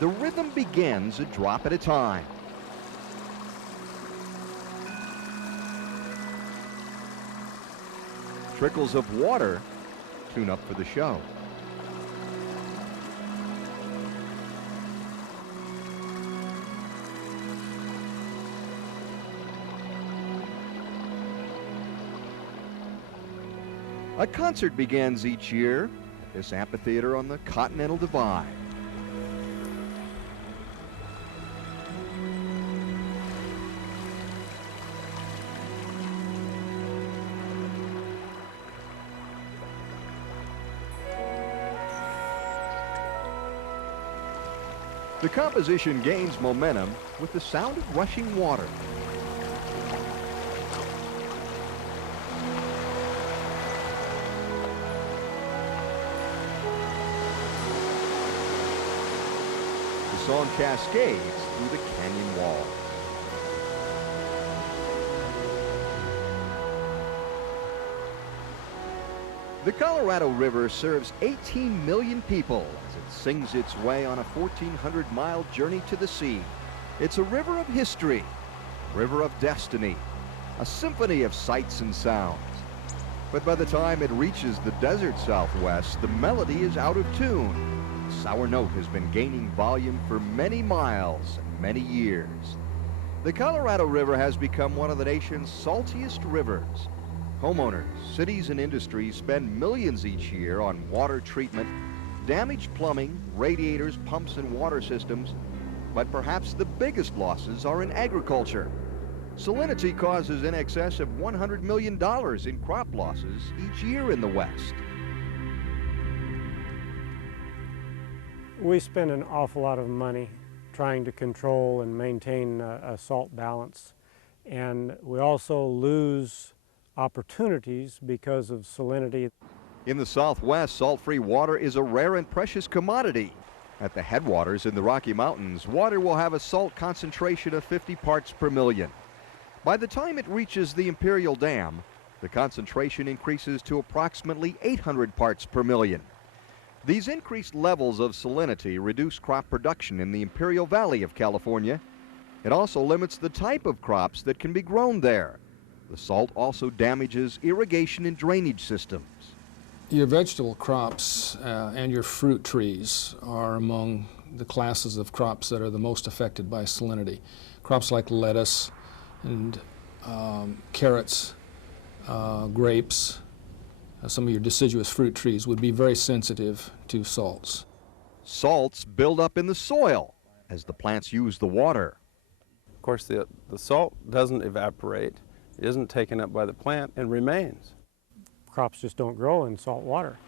The rhythm begins a drop at a time. Trickles of water tune up for the show. A concert begins each year at this amphitheater on the Continental Divide. The composition gains momentum with the sound of rushing water. The song cascades through the canyon wall. The Colorado River serves 18 million people as it sings its way on a 1,400-mile journey to the sea. It's a river of history, a river of destiny, a symphony of sights and sounds. But by the time it reaches the desert Southwest, the melody is out of tune. The sour note has been gaining volume for many miles and many years. The Colorado River has become one of the nation's saltiest rivers. Homeowners, cities, and industries spend millions each year on water treatment, damaged plumbing, radiators, pumps, and water systems. But perhaps the biggest losses are in agriculture. Salinity causes in excess of $100 million in crop losses each year in the West. We spend an awful lot of money trying to control and maintain a salt balance. And we also lose opportunities because of salinity. In the Southwest, salt-free water is a rare and precious commodity. At the headwaters in the Rocky Mountains, water will have a salt concentration of 50 parts per million. By the time it reaches the Imperial Dam, the concentration increases to approximately 800 parts per million. These increased levels of salinity reduce crop production in the Imperial Valley of California. It also limits the type of crops that can be grown there. The salt also damages irrigation and drainage systems. Your vegetable crops and your fruit trees are among the classes of crops that are the most affected by salinity. Crops like lettuce and carrots, grapes, some of your deciduous fruit trees would be very sensitive to salts. Salts build up in the soil as the plants use the water. Of course, the salt doesn't evaporate. It isn't taken up by the plant and remains. Crops just don't grow in salt water.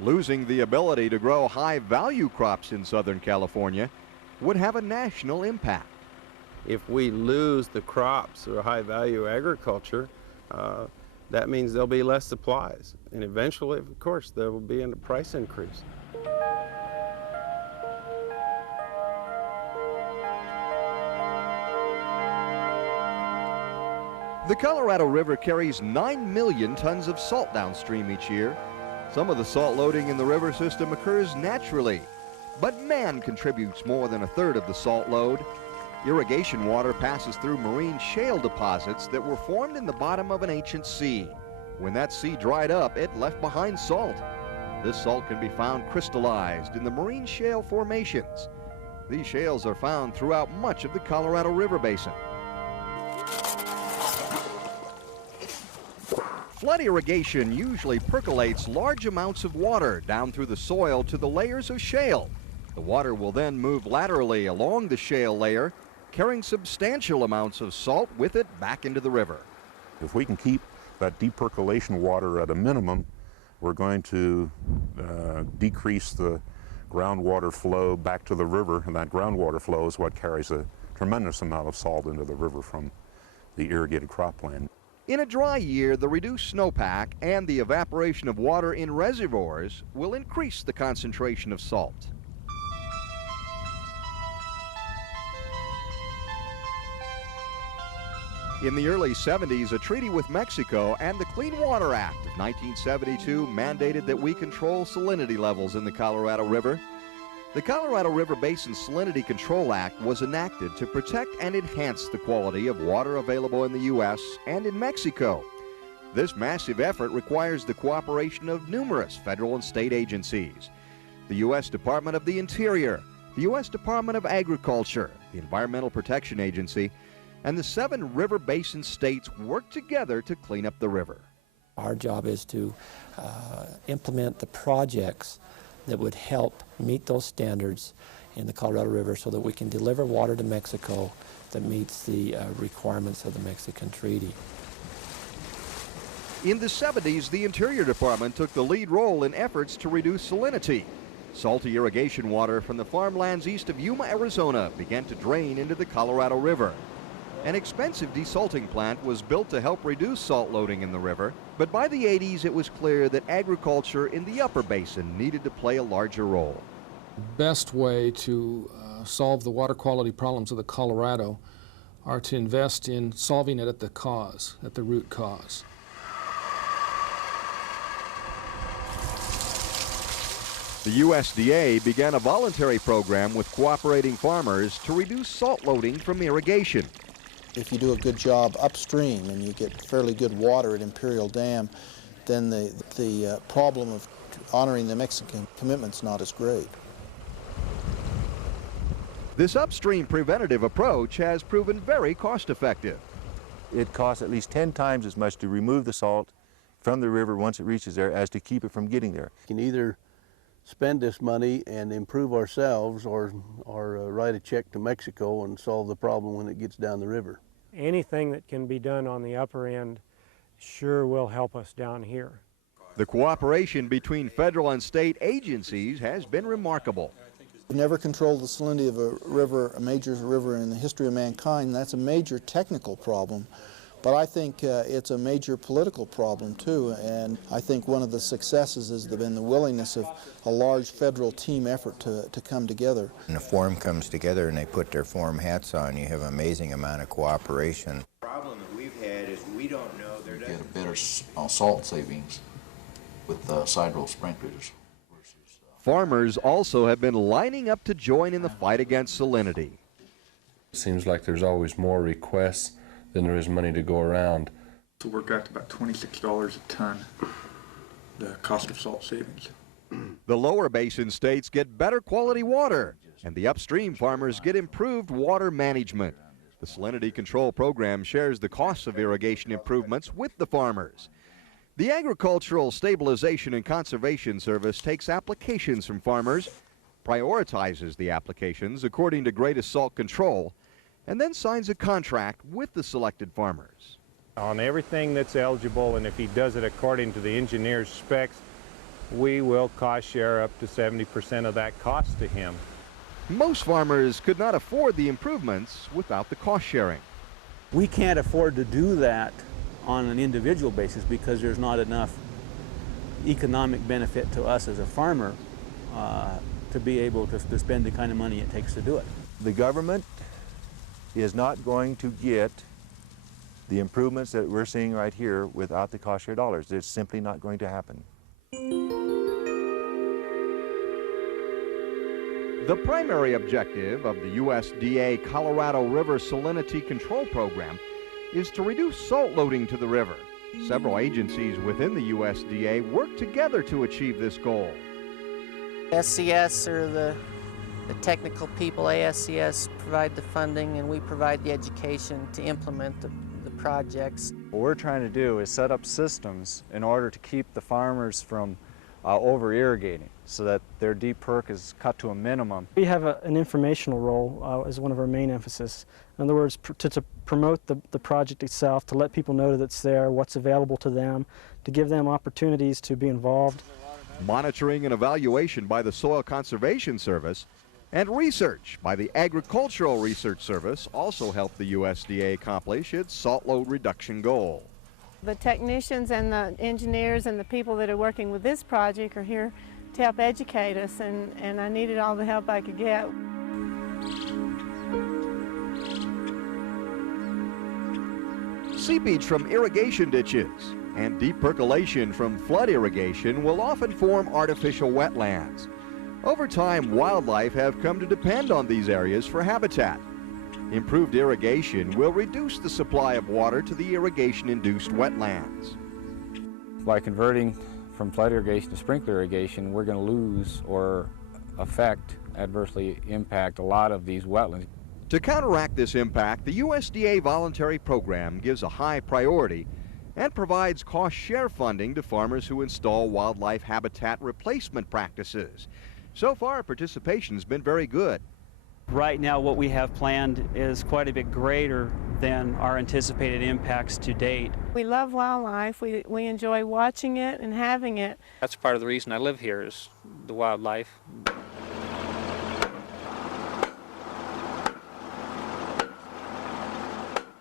Losing the ability to grow high-value crops in Southern California would have a national impact. If we lose the crops or high-value agriculture, that means there'll be less supplies. And eventually, of course, there will be a price increase. The Colorado River carries 9 million tons of salt downstream each year. Some of the salt loading in the river system occurs naturally, but man contributes more than a third of the salt load. Irrigation water passes through marine shale deposits that were formed in the bottom of an ancient sea. When that sea dried up, it left behind salt. This salt can be found crystallized in the marine shale formations. These shales are found throughout much of the Colorado River Basin. Flood irrigation usually percolates large amounts of water down through the soil to the layers of shale. The water will then move laterally along the shale layer, carrying substantial amounts of salt with it back into the river. If we can keep that depercolation water at a minimum, we're going to decrease the groundwater flow back to the river, and that groundwater flow is what carries a tremendous amount of salt into the river from the irrigated cropland. In a dry year, the reduced snowpack and the evaporation of water in reservoirs will increase the concentration of salt. In the early 70s, a treaty with Mexico and the Clean Water Act of 1972 mandated that we control salinity levels in the Colorado River. The Colorado River Basin Salinity Control Act was enacted to protect and enhance the quality of water available in the U.S. and in Mexico. This massive effort requires the cooperation of numerous federal and state agencies. The U.S. Department of the Interior, the U.S. Department of Agriculture, the Environmental Protection Agency, and the 7 river basin states work together to clean up the river. Our job is to implement the projects that would help meet those standards in the Colorado River so that we can deliver water to Mexico that meets the requirements of the Mexican Treaty. In the 70s, the Interior Department took the lead role in efforts to reduce salinity. Salty irrigation water from the farmlands east of Yuma, Arizona began to drain into the Colorado River. An expensive desalting plant was built to help reduce salt loading in the river, but by the 80s it was clear that agriculture in the upper basin needed to play a larger role. The best way to solve the water quality problems of the Colorado are to invest in solving it at the cause, at the root cause. The USDA began a voluntary program with cooperating farmers to reduce salt loading from irrigation. If you do a good job upstream and you get fairly good water at Imperial Dam, then the problem of honoring the Mexican commitment's not as great. This upstream preventative approach has proven very cost-effective. It costs at least 10 times as much to remove the salt from the river once it reaches there as to keep it from getting there. You can either spend this money and improve ourselves or write a check to Mexico and solve the problem when it gets down the river. Anything that can be done on the upper end sure will help us down here. The cooperation between federal and state agencies has been remarkable. We've never controlled the salinity of a river, a major river in the history of mankind. That's a major technical problem. But I think it's a major political problem too, and I think one of the successes has been the willingness of a large federal team effort to come together. When a forum comes together and they put their forum hats on, you have an amazing amount of cooperation. The problem that we've had is we don't know there doesn't... Get a better salt savings with side roll sprinklers. Farmers also have been lining up to join in the fight against salinity. It seems like there's always more requests than there is money to go around. So we're at about $26 a ton, the cost of salt savings. The lower basin states get better quality water, and the upstream farmers get improved water management. The Salinity Control program shares the costs of irrigation improvements with the farmers. The Agricultural Stabilization and Conservation Service takes applications from farmers, prioritizes the applications according to greatest salt control, and then signs a contract with the selected farmers. On everything that's eligible, and if he does it according to the engineer's specs, we will cost share up to 70% of that cost to him. Most farmers could not afford the improvements without the cost sharing. We can't afford to do that on an individual basis because there's not enough economic benefit to us as a farmer to be able to spend the kind of money it takes to do it. The government is not going to get the improvements that we're seeing right here without the cost share dollars. It's simply not going to happen. The primary objective of the USDA Colorado River Salinity Control Program is to reduce salt loading to the river. Several agencies within the USDA work together to achieve this goal. SCS are the technical people. ASCS provide the funding and we provide the education to implement the projects. What we're trying to do is set up systems in order to keep the farmers from over-irrigating so that their deep perk is cut to a minimum. We have an informational role as one of our main emphasis. In other words, to promote the project itself, to let people know that it's there, what's available to them, to give them opportunities to be involved. Monitoring and evaluation by the Soil Conservation Service and research by the Agricultural Research Service also help the USDA accomplish its salt load reduction goal. The technicians and the engineers and the people that are working with this project are here to help educate us, and I needed all the help I could get. Seepage from irrigation ditches and deep percolation from flood irrigation will often form artificial wetlands. Over time, wildlife have come to depend on these areas for habitat. Improved irrigation will reduce the supply of water to the irrigation-induced wetlands. By converting from flood irrigation to sprinkler irrigation, we're going to lose or adversely impact a lot of these wetlands. To counteract this impact, the USDA voluntary program gives a high priority and provides cost-share funding to farmers who install wildlife habitat replacement practices. So far, participation has been very good. Right now, what we have planned is quite a bit greater than our anticipated impacts to date. We love wildlife. We enjoy watching it and having it. That's part of the reason I live here, is the wildlife.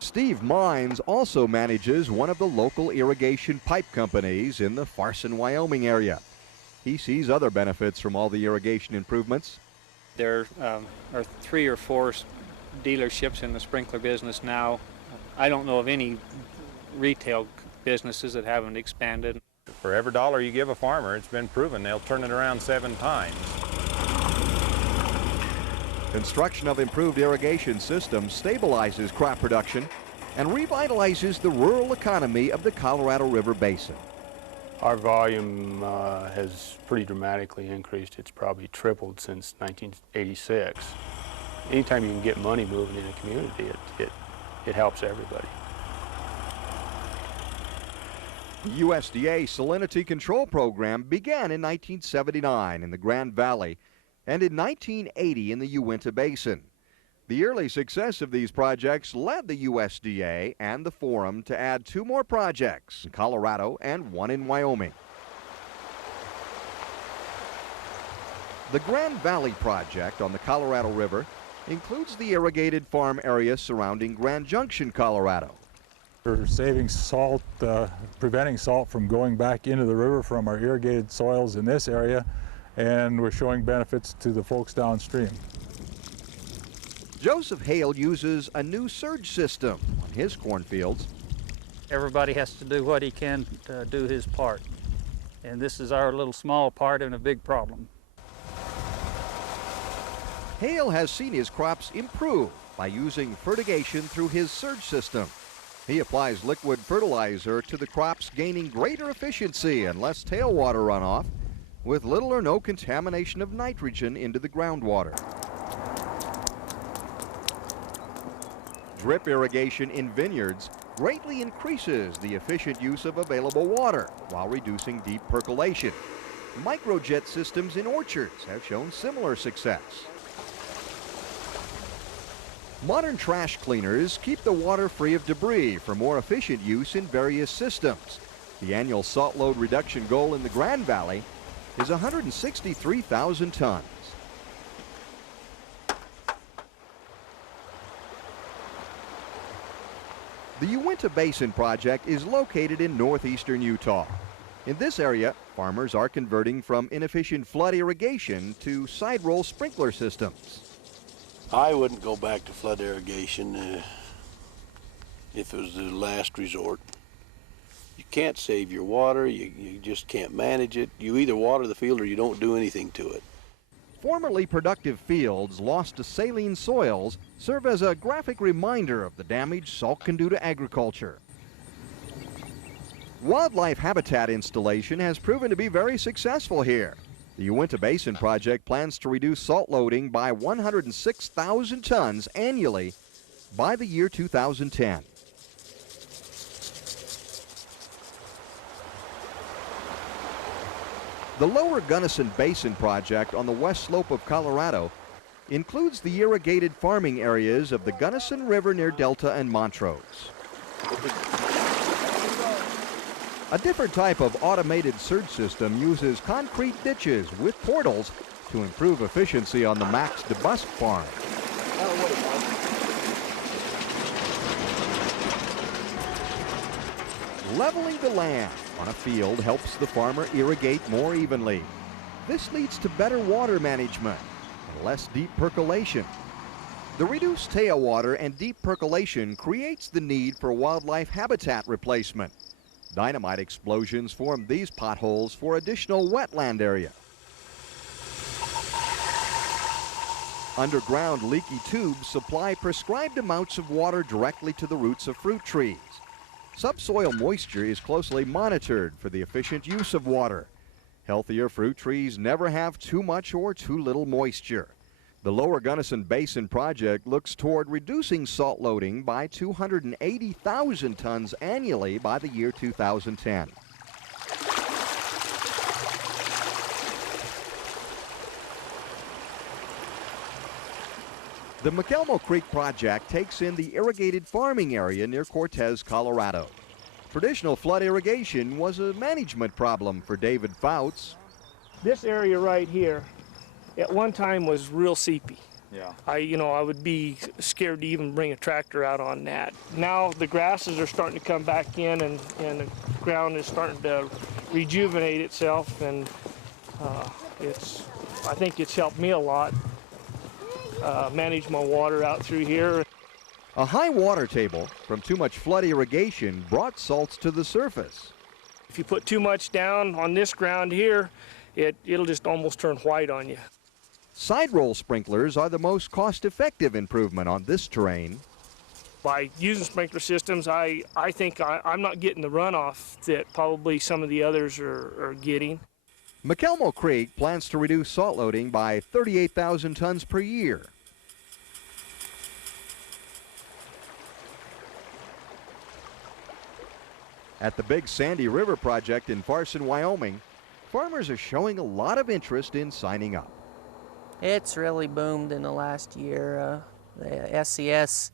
Steve Mines also manages one of the local irrigation pipe companies in the Farson, Wyoming area. He sees other benefits from all the irrigation improvements. There are 3 or 4 dealerships in the sprinkler business now. I don't know of any retail businesses that haven't expanded. For every dollar you give a farmer, it's been proven they'll turn it around 7 times. Construction of improved irrigation systems stabilizes crop production and revitalizes the rural economy of the Colorado River Basin. Our volume has pretty dramatically increased. It's probably tripled since 1986. Anytime you can get money moving in a community, it helps everybody. The USDA Salinity Control program began in 1979 in the Grand Valley and in 1980 in the Ute Basin. The early success of these projects led the USDA and the Forum to add 2 more projects in Colorado and 1 in Wyoming. The Grand Valley project on the Colorado River includes the irrigated farm area surrounding Grand Junction, Colorado. We're saving salt, preventing salt from going back into the river from our irrigated soils in this area, and we're showing benefits to the folks downstream. Joseph Hale uses a new surge system on his cornfields. Everybody has to do what he can to do his part. And this is our little small part in a big problem. Hale has seen his crops improve by using fertigation through his surge system. He applies liquid fertilizer to the crops, gaining greater efficiency and less tailwater runoff, with little or no contamination of nitrogen into the groundwater. Drip irrigation in vineyards greatly increases the efficient use of available water while reducing deep percolation. Microjet systems in orchards have shown similar success. Modern trash cleaners keep the water free of debris for more efficient use in various systems. The annual salt load reduction goal in the Grand Valley is 163,000 tons. The Ute Basin Project is located in northeastern Utah. In this area, farmers are converting from inefficient flood irrigation to side roll sprinkler systems. I wouldn't go back to flood irrigation if it was the last resort. You can't save your water, you just can't manage it. You either water the field or you don't do anything to it. Formerly productive fields lost to saline soils serve as a graphic reminder of the damage salt can do to agriculture. Wildlife habitat installation has proven to be very successful here. The Ute Basin Project plans to reduce salt loading by 106,000 tons annually by the year 2010. The Lower Gunnison Basin Project on the west slope of Colorado includes the irrigated farming areas of the Gunnison River near Delta and Montrose. A different type of automated surge system uses concrete ditches with portals to improve efficiency on the Max DeBusk farm. Leveling the land on a field helps the farmer irrigate more evenly. This leads to better water management and less deep percolation. The reduced tailwater and deep percolation creates the need for wildlife habitat replacement. Dynamite explosions form these potholes for additional wetland area. Underground leaky tubes supply prescribed amounts of water directly to the roots of fruit trees. Subsoil moisture is closely monitored for the efficient use of water. Healthier fruit trees never have too much or too little moisture. The Lower Gunnison Basin Project looks toward reducing salt loading by 280,000 tons annually by the year 2010. The McElmill Creek project takes in the irrigated farming area near Cortez, Colorado. Traditional flood irrigation was a management problem for David Fouts. This area right here at one time was real seepy. Yeah. I would be scared to even bring a tractor out on that. Now the grasses are starting to come back in, and the ground is starting to rejuvenate itself, and I think it's helped me a lot manage my water out through here. A high water table from too much flood irrigation brought salts to the surface. If you put too much down on this ground here, it'll just almost turn white on you. Side roll sprinklers are the most cost-effective improvement on this terrain. By using sprinkler systems, I think I'm not getting the runoff that probably some of the others are getting. McElmill Creek plans to reduce salt loading by 38,000 tons per year. At the Big Sandy River project in Farson, Wyoming, farmers are showing a lot of interest in signing up. It's really boomed in the last year. The SCS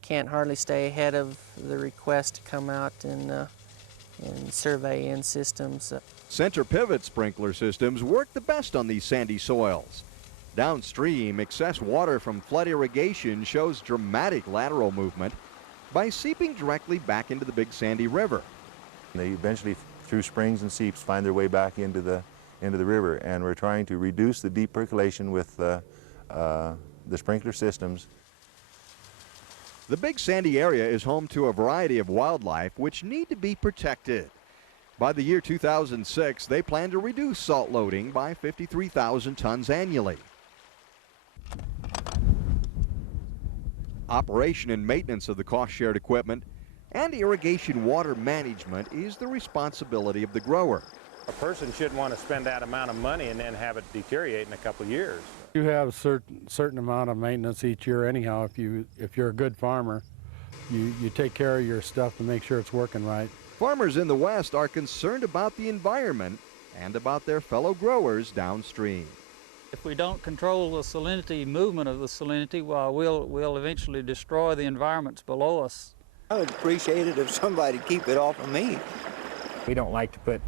can't hardly stay ahead of the request to come out and survey in systems. Center pivot sprinkler systems work the best on these sandy soils. Downstream, excess water from flood irrigation shows dramatic lateral movement by seeping directly back into the Big Sandy River. They eventually, through springs and seeps, find their way back into the river, and we're trying to reduce the deep percolation with the sprinkler systems. The Big Sandy area is home to a variety of wildlife which need to be protected. By the year 2006, they plan to reduce salt loading by 53,000 tons annually. Operation and maintenance of the cost-shared equipment and irrigation water management is the responsibility of the grower. A person shouldn't want to spend that amount of money and then have it deteriorate in a couple of years. You have a certain amount of maintenance each year anyhow. If you're a good farmer, you take care of your stuff to make sure it's working right. Farmers in the West are concerned about the environment and about their fellow growers downstream. If we don't control the salinity movement of the salinity, well, we'll eventually destroy the environments below us. I would appreciate it if somebody would keep it off of me. We don't like to put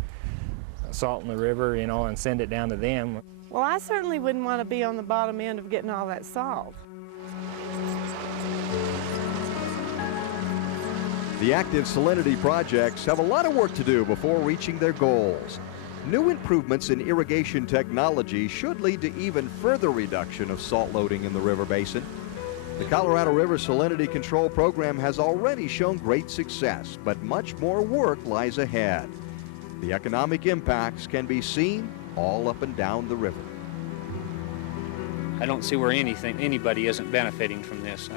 salt in the river, and send it down to them. Well, I certainly wouldn't want to be on the bottom end of getting all that salt. The active salinity projects have a lot of work to do before reaching their goals. New improvements in irrigation technology should lead to even further reduction of salt loading in the river basin. The Colorado River Salinity Control program has already shown great success, but much more work lies ahead. The economic impacts can be seen all up and down the river. I don't see where anybody isn't benefiting from this.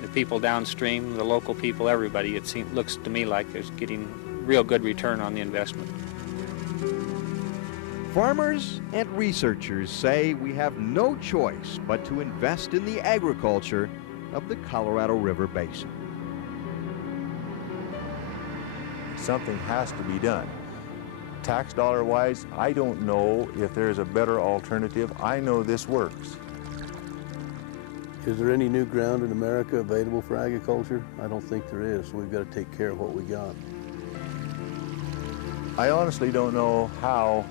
The people downstream, the local people, everybody, looks to me like there's getting real good return on the investment. Farmers and researchers say we have no choice but to invest in the agriculture of the Colorado River Basin. Something has to be done. Tax dollar wise, I don't know if there's a better alternative. I know this works. Is there any new ground in America available for agriculture? I don't think there is, so we've got to take care of what we got. I honestly don't know how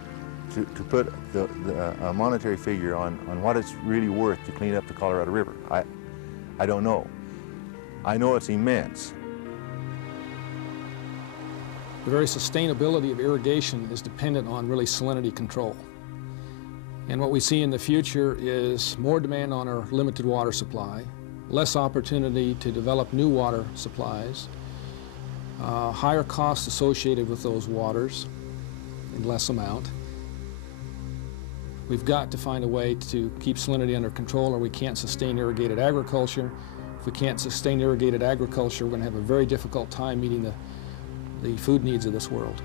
to put a monetary figure on what it's really worth to clean up the Colorado River. I don't know. I know it's immense. The very sustainability of irrigation is dependent on really salinity control. And what we see in the future is more demand on our limited water supply, less opportunity to develop new water supplies, higher costs associated with those waters in less amount. We've got to find a way to keep salinity under control or we can't sustain irrigated agriculture. If we can't sustain irrigated agriculture, we're going to have a very difficult time meeting the food needs of this world.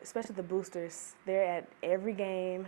Especially the boosters, they're at every game.